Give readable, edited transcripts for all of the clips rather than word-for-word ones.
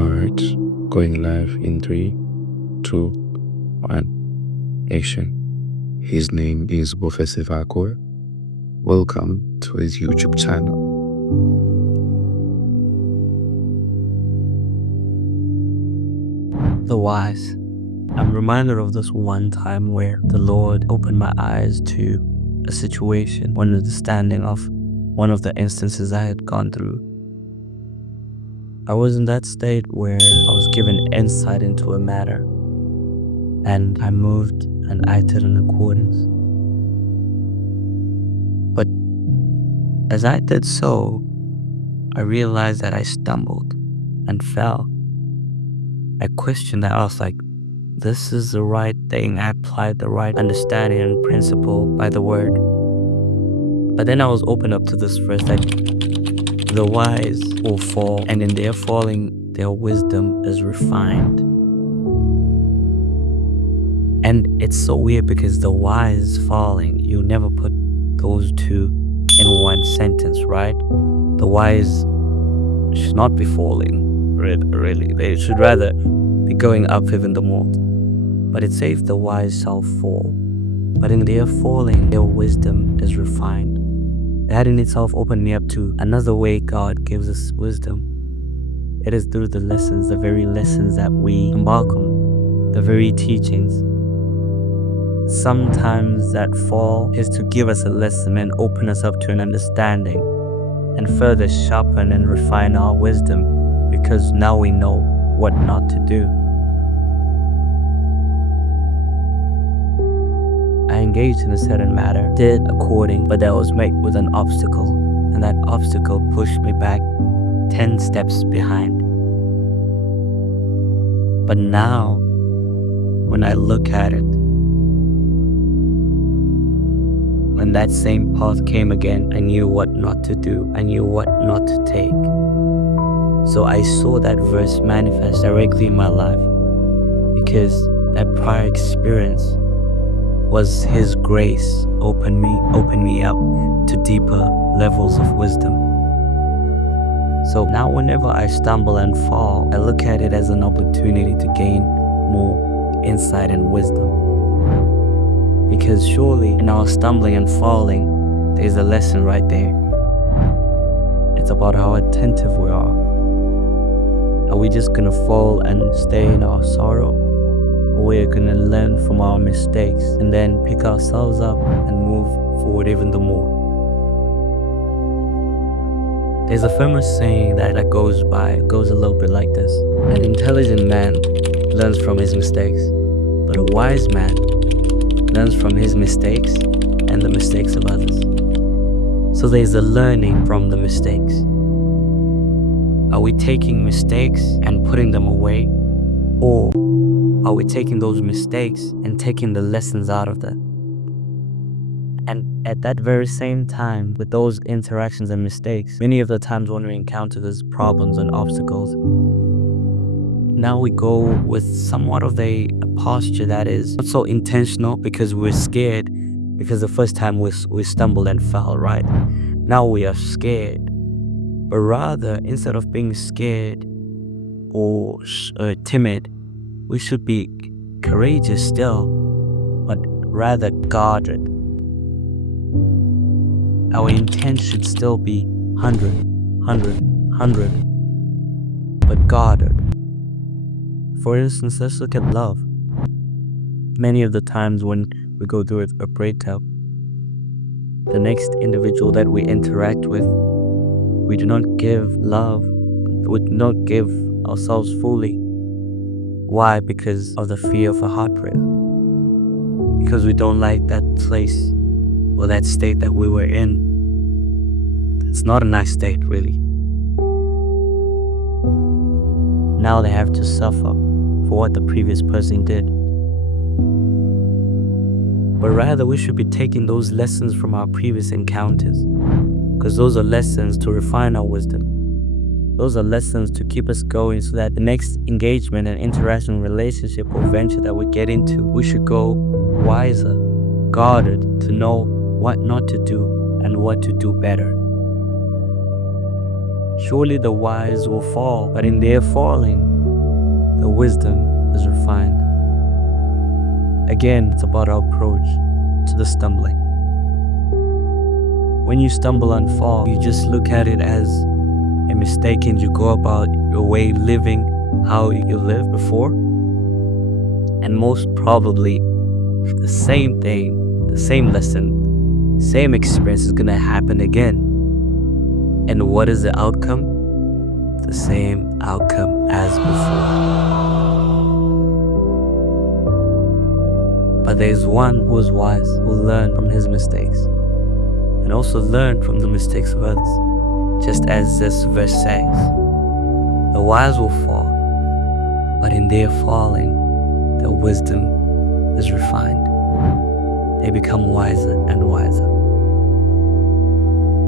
Alright, going live in 3, 2, 1, action. His name is Professor Vakor. Welcome to his YouTube channel. The wise. I'm reminded of this one time where the Lord opened my eyes to a situation, one understanding of one of the instances I had gone through. I was in that state where I was given insight into a matter, and I moved and acted in accordance. But as I did so, I realized that I stumbled and fell. I questioned that. I was like, this is the right thing. I applied the right understanding and principle by the word. But then I was open up to this verse that the wise will fall, and in their falling, their wisdom is refined. And it's so weird because the wise falling, you never put those two in one sentence, right? The wise should not be falling, really. They should rather be going up even the more. But it says the wise shall fall, but in their falling, their wisdom is refined. That in itself opened me up to another way God gives us wisdom. It is through the lessons, the very lessons that we embark on, the very teachings. Sometimes that fall is to give us a lesson and open us up to an understanding and further sharpen and refine our wisdom, because now we know what not to do. I engaged in a certain matter, did according, but that was met with an obstacle, and that obstacle pushed me back 10 steps behind. But now, when I look at it, when that same path came again, I knew what not to do. I knew what not to take. So I saw that verse manifest directly in my life, because that prior experience was His grace opened me up to deeper levels of wisdom. So now whenever I stumble and fall, I look at it as an opportunity to gain more insight and wisdom. Because surely in our stumbling and falling, there's a lesson right there. It's about how attentive we are. Are we just gonna fall and stay in our sorrow? Or we're gonna learn from our mistakes and then pick ourselves up and move forward even the more? There's a famous saying that goes a little bit like this: an intelligent man learns from his mistakes, but a wise man learns from his mistakes and the mistakes of others. So there's a learning from the mistakes. Are we taking mistakes and putting them away? Or are we taking those mistakes and taking the lessons out of them? And at that very same time, with those interactions and mistakes, many of the times when we encounter these problems and obstacles, now we go with somewhat of a posture that is not so intentional, because we're scared, because the first time we stumbled and fell, right? Now we are scared. But rather, instead of being scared or timid, we should be courageous still, but rather guarded. Our intent should still be 100, but guarded. For instance, let's look at love. Many of the times when we go through a breakup, the next individual that we interact with, we do not give love, we do not give ourselves fully. Why? Because of the fear of a heartbreak. Because we don't like that place or that state that we were in. It's not a nice state, really. Now they have to suffer for what the previous person did. But rather, we should be taking those lessons from our previous encounters, because those are lessons to refine our wisdom. Those are lessons to keep us going, so that the next engagement and interaction, relationship, or venture that we get into, we should go wiser, guarded, to know what not to do and what to do better. Surely the wise will fall, but in their falling, the wisdom is refined. Again, it's about our approach to the stumbling. When you stumble and fall, you just look at it as a mistake and you go about your way living how you lived before. And most probably, the same thing, the same lesson, same experience is gonna happen again. And what is the outcome? The same outcome as before. But there's one who is wise, who learned from his mistakes, and also learned from the mistakes of others. Just as this verse says, the wise will fall, but in their falling, their wisdom is refined. They become wiser and wiser.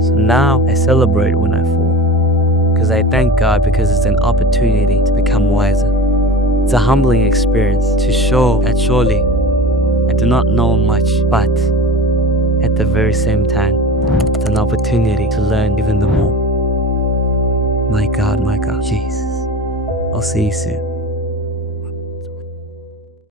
So now I celebrate when I fall, because I thank God, because it's an opportunity to become wiser. It's a humbling experience to show that surely I do not know much, but at the very same time, it's an opportunity to learn even the more. My God, Jesus. I'll see you soon.